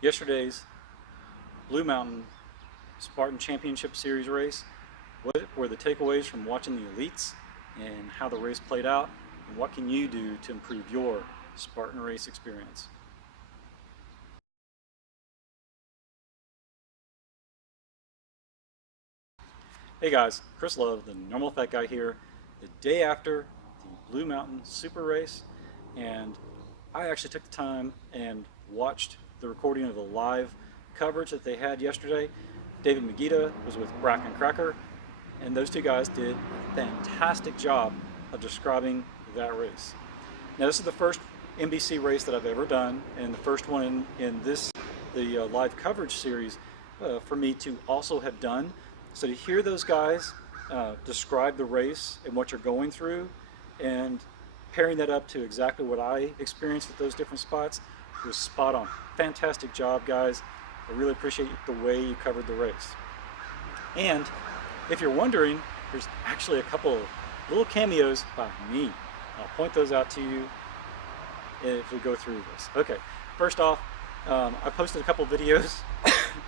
yesterday's Blue Mountain Spartan Championship Series race. What were the takeaways from watching the elites and how the race played out, and what can you do to improve your Spartan race experience? Hey guys, Chris Love, the Normal Fat Guy here, the day after the Blue Mountain Super race, and I actually took the time and watched the recording of the live coverage that they had yesterday. David Magida was with Brakken and Kraker, and those two guys did a fantastic job of describing that race. Now this is the first NBC race that I've ever done, and the first one in the live coverage series for me to also have done. So to hear those guys describe the race and what you're going through, and pairing that up to exactly what I experienced at those different spots, was spot on. Fantastic job, guys. I really appreciate the way you covered the race. And if you're wondering, there's actually a couple of little cameos by me. I'll point those out to you if we go through this. Okay, first off, I posted a couple of videos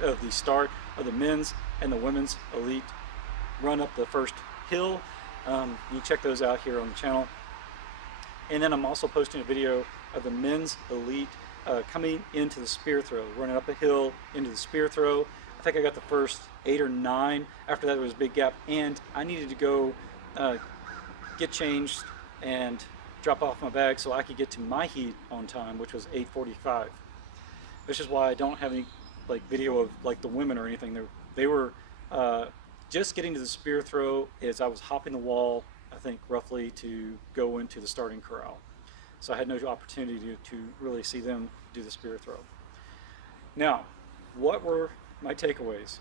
of the start of the men's and the women's elite run up the first hill. You can check those out here on the channel. And then I'm also posting a video of the men's elite coming into the spear throw, running up a hill into the spear throw. I think I got the first 8 or 9. After that, there was a big gap, and I needed to go get changed and drop off my bag so I could get to my heat on time, which was 8:45. This is why I don't have any video of the women or anything. They were just getting to the spear throw as I was hopping the wall, I think roughly, to go into the starting corral. So I had no opportunity to really see them do the spear throw. Now, what were my takeaways?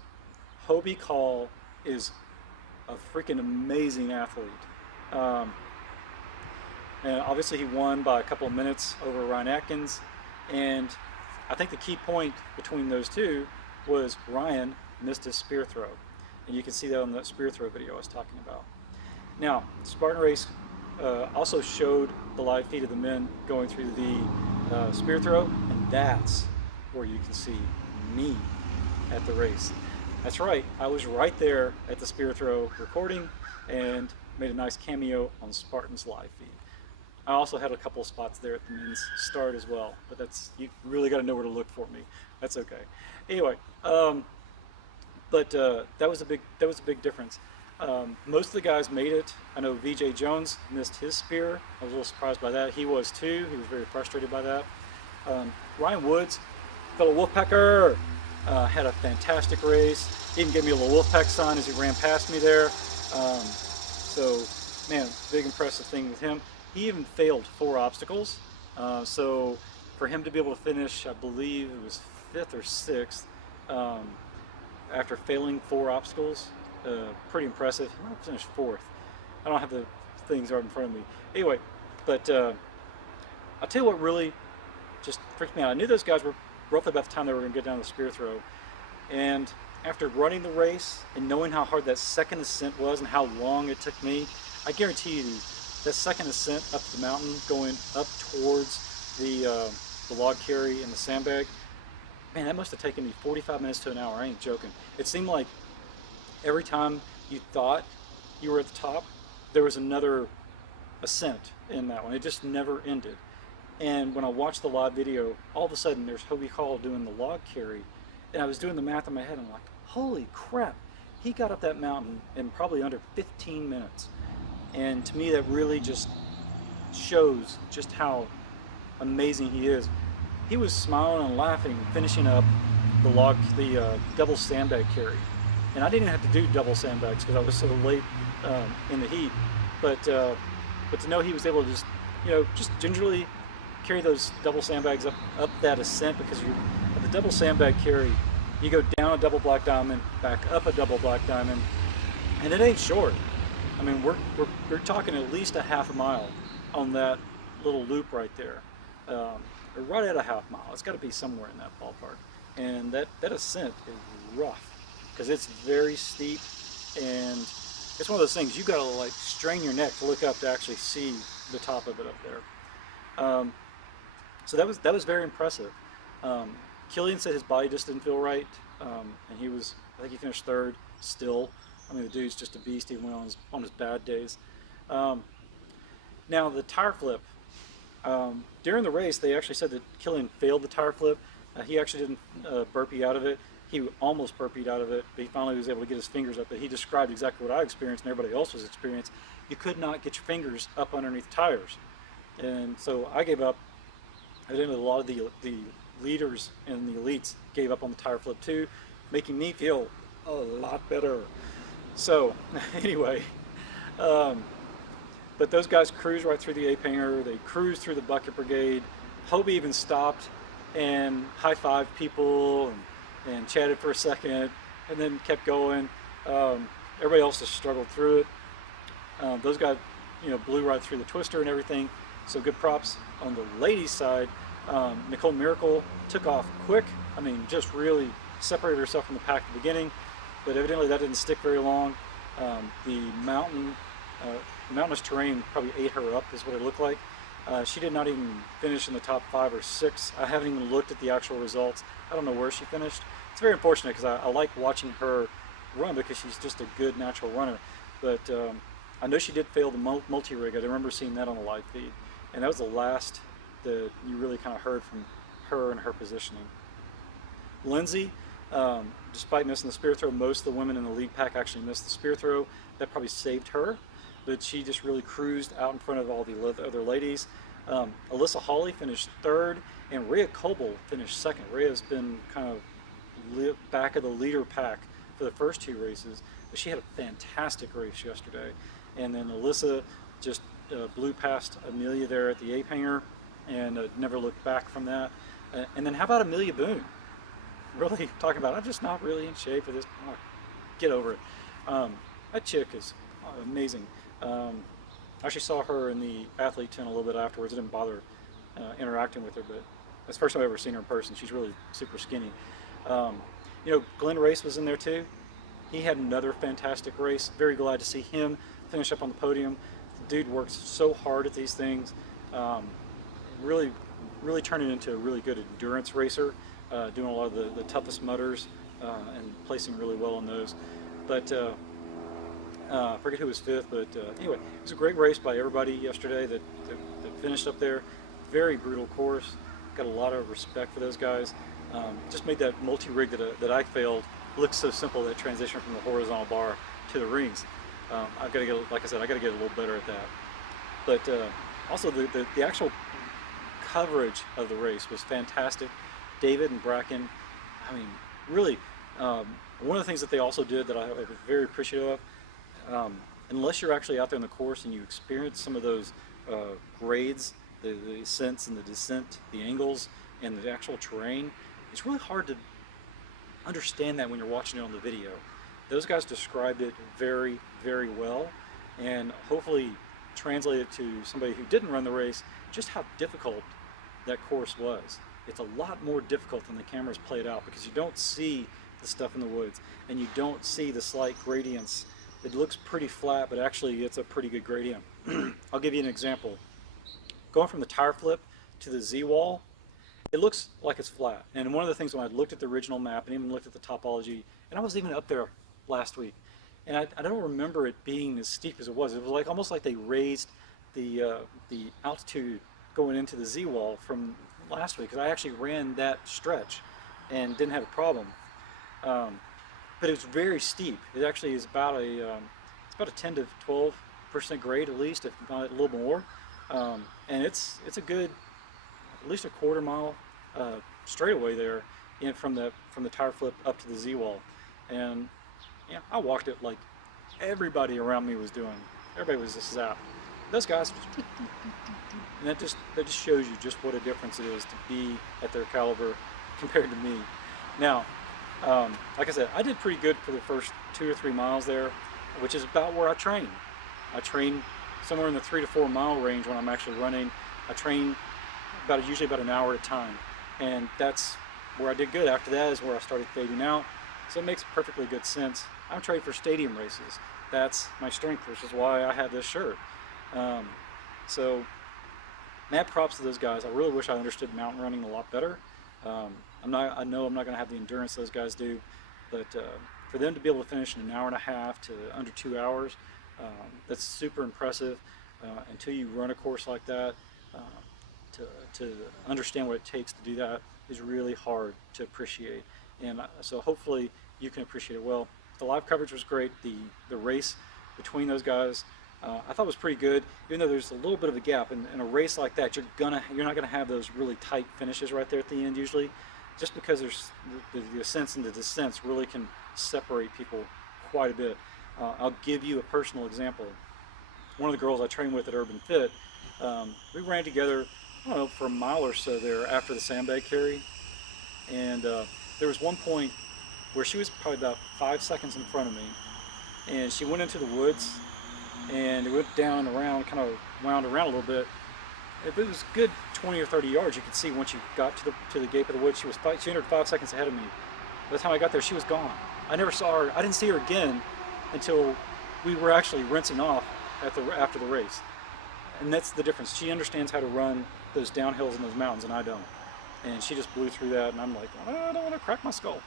Hobie Call is a freaking amazing athlete. And obviously he won by a couple of minutes over Ryan Atkins, and I think the key point between those two was Ryan missed his spear throw, and you can see that on that spear throw video I was talking about. Now, Spartan Race also showed the live feed of the men going through the spear throw, and that's where you can see me at the race. That's right, I was right there at the spear throw recording and made a nice cameo on Spartan's live feed. I also had a couple of spots there at the men's start as well, but you really got to know where to look for me. That's okay. Anyway, that was a big difference. Most of the guys made it. I know VJ Jones missed his spear. I was a little surprised by that. He was too. He was very frustrated by that. Ryan Woods, fellow Wolfpacker, had a fantastic race. He even gave me a little Wolfpack sign as he ran past me there. So, man, big impressive thing with him. He even failed 4 obstacles. So for him to be able to finish, I believe it was 5th or 6th, after failing 4 obstacles, pretty impressive. He might have finished 4th. I don't have the things right in front of me. Anyway, but I'll tell you what really just freaked me out. I knew those guys were roughly about the time they were going to get down the spear throw. And after running the race and knowing how hard that second ascent was and how long it took me, I guarantee you that second ascent up the mountain, going up towards the log carry and the sandbag, man, that must have taken me 45 minutes to an hour. I ain't joking. It seemed like every time you thought you were at the top, there was another ascent in that one. It just never ended. And when I watched the live video, all of a sudden there's Hobie Call doing the log carry, and I was doing the math in my head. I'm like, holy crap, he got up that mountain in probably under 15 minutes. And to me, that really just shows just how amazing he is. He was smiling and laughing, finishing up the double sandbag carry. And I didn't have to do double sandbags because I was so late in the heat. But to know he was able to just gingerly carry those double sandbags up that ascent, because at the double sandbag carry, you go down a double black diamond, back up a double black diamond, and it ain't short. I mean, we're talking at least a half a mile on that little loop right there, or right at a half mile. It's got to be somewhere in that ballpark. And that ascent is rough because it's very steep, and it's one of those things you got to strain your neck to look up to actually see the top of it up there. So that was very impressive. Killian said his body just didn't feel right, and I think he finished third still. I mean, the dude's just a beast even on his bad days. Um, Now the tire flip, during the race, they actually said that Killian failed the tire flip. He actually didn't burpee out of it. He almost burpeed out of it, but he finally was able to get his fingers up. But he described exactly what I experienced and everybody else was experienced. You could not get your fingers up underneath the tires. And so I gave up. Evidently, a lot of the leaders and the elites gave up on the tire flip too, making me feel a lot better. So anyway, but those guys cruised right through the ape hanger. They cruised through the bucket brigade. Hobie even stopped and high-fived people and chatted for a second, and then kept going. Everybody else just struggled through it. Those guys, blew right through the twister and everything. So good props. On the ladies' side, Nicole Miracle took off quick. I mean, just really separated herself from the pack at the beginning, but evidently that didn't stick very long. The mountainous terrain probably ate her up, is what it looked like. She did not even finish in the top 5 or 6. I haven't even looked at the actual results. I don't know where she finished. It's very unfortunate because I like watching her run because she's just a good natural runner. But I know she did fail the multi-rig. I remember seeing that on the live feed. And that was the last that you really kind of heard from her and her positioning. Lindsay, despite missing the spear throw, most of the women in the lead pack actually missed the spear throw. That probably saved her, but she just really cruised out in front of all the other ladies. Alyssa Hawley finished 3rd, and Rhea Coble finished 2nd. Rhea's been kind of back of the leader pack for the first 2 races, but she had a fantastic race yesterday. And then Alyssa just blew past Amelia there at the ape hanger and never looked back from that. And then how about Amelia Boone? Really talking about, I'm just not really in shape for this. Oh, get over it. That chick is amazing. I actually saw her in the athlete tent a little bit afterwards. I didn't bother interacting with her, but that's the first time I've ever seen her in person. She's really super skinny. Glenn Race was in there too. He had another fantastic race. Very glad to see him finish up on the podium. The dude works so hard at these things. Really turning into a really good endurance racer, doing a lot of the toughest mudders and placing really well on those. But I forget who was 5th, but anyway, it was a great race by everybody yesterday that finished up there. Very brutal course. Got a lot of respect for those guys. Just made that multi-rig that I failed look so simple, that transition from the horizontal bar to the rings. I've got to get, like I said, I got to get a little better at that. But also the actual coverage of the race was fantastic. David and Brakken, I mean, really, one of the things that they also did that I was very appreciative of, unless you're actually out there on the course and you experience some of those grades, the ascents and the descent, the angles, and the actual terrain, it's really hard to understand that when you're watching it on the video. Those guys described it very, very well, and hopefully translate it to somebody who didn't run the race, just how difficult that course was. It's a lot more difficult than the cameras played out because you don't see the stuff in the woods and you don't see the slight gradients. It looks pretty flat, but actually it's a pretty good gradient. I'll give you an example. Going from the tire flip to the Z-wall, it looks like it's flat. And one of the things when I looked at the original map and even looked at the topology, and I was even up there last week, and I don't remember it being as steep as it was. It was like almost like they raised the altitude going into the Z-wall from last week, because I actually ran that stretch and didn't have a problem. But it was very steep. It actually is about a 10 to 12% grade at least, if not a little more. And it's a good, at least a quarter mile straightaway there from the tire flip up to the Z-wall. And yeah, I walked it like everybody around me was doing. Everybody was just zapped. Those guys, and that just shows you just what a difference it is to be at their caliber compared to me. Now, like I said, I did pretty good for the first 2 or 3 miles there, which is about where I train. I train somewhere in the 3 to 4 mile range when I'm actually running. I train usually about an hour at a time, and that's where I did good. After that is where I started fading out, so it makes perfectly good sense. I'm training for stadium races. That's my strength, which is why I have this shirt. So mad props to those guys. I really wish I understood mountain running a lot better. I know I'm not going to have the endurance those guys do, but for them to be able to finish in an hour and a half to under 2 hours, that's super impressive. Until you run a course like that, uh, to understand what it takes to do that is really hard to appreciate. And so hopefully you can appreciate it well. The live coverage was great. The race between those guys, I thought was pretty good. Even though there's a little bit of a gap in a race like that, you're not gonna have those really tight finishes right there at the end usually, just because there's the ascents and the descents really can separate people quite a bit. I'll give you a personal example. One of the girls I trained with at Urban Fit, we ran together, I don't know, for a mile or so there after the sandbag carry, and there was one point where she was probably about 5 seconds in front of me, and she went into the woods, and it went down and around, kind of wound around a little bit. If it was good 20 or 30 yards, you could see once you got to the gate of the woods, she entered 5 seconds ahead of me. By the time I got there, she was gone. I never saw her. I didn't see her again until we were actually rinsing off after the race. And that's the difference. She understands how to run those downhills and those mountains, and I don't. And she just blew through that, and I'm like, oh, I don't want to crack my skull.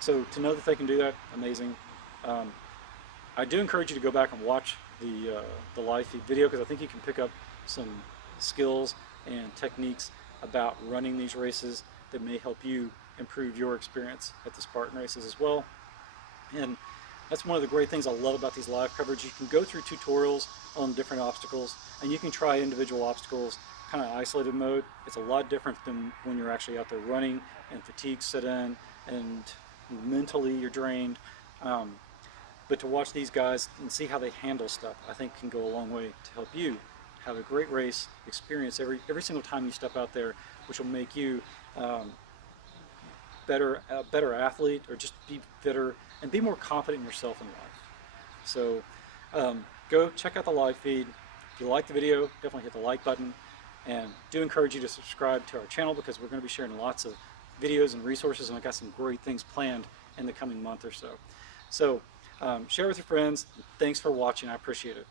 So to know that they can do that, amazing. I do encourage you to go back and watch the live feed video, because I think you can pick up some skills and techniques about running these races that may help you improve your experience at the Spartan races as well. And that's one of the great things I love about these live coverage. You can go through tutorials on different obstacles, and you can try individual obstacles kind of isolated mode. It's a lot different than when you're actually out there running and fatigue set in and mentally you're drained. But to watch these guys and see how they handle stuff, I think can go a long way to help you have a great race experience every single time you step out there, which will make you a better athlete, or just be fitter and be more confident in yourself in life. So go check out the live feed. If you like the video, definitely hit the like button, and do encourage you to subscribe to our channel, because we're going to be sharing lots of videos and resources, and I've got some great things planned in the coming month or so. So share with your friends. Thanks for watching. I appreciate it.